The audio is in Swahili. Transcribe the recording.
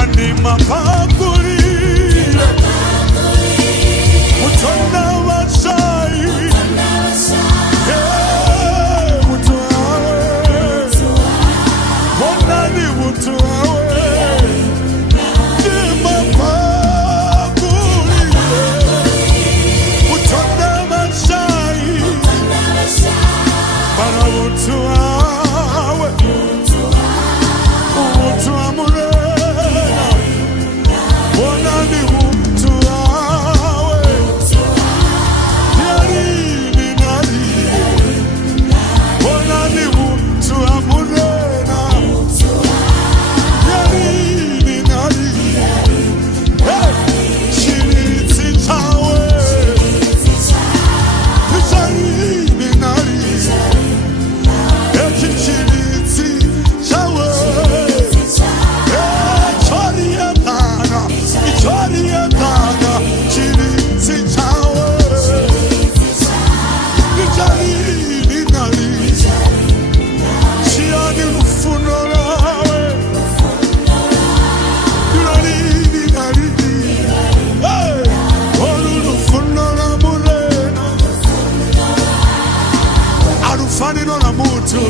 andi mapakuri utona wasai mutu wawe bona ni mutu wawe ndi mapakuri utona wasai para mutu wawe mutu amure bona ni mutu wawe yari ni nari bona ni mutu amure yari ni nari chiriti chawe yari ni nari chiriti chawe Fanino na mutu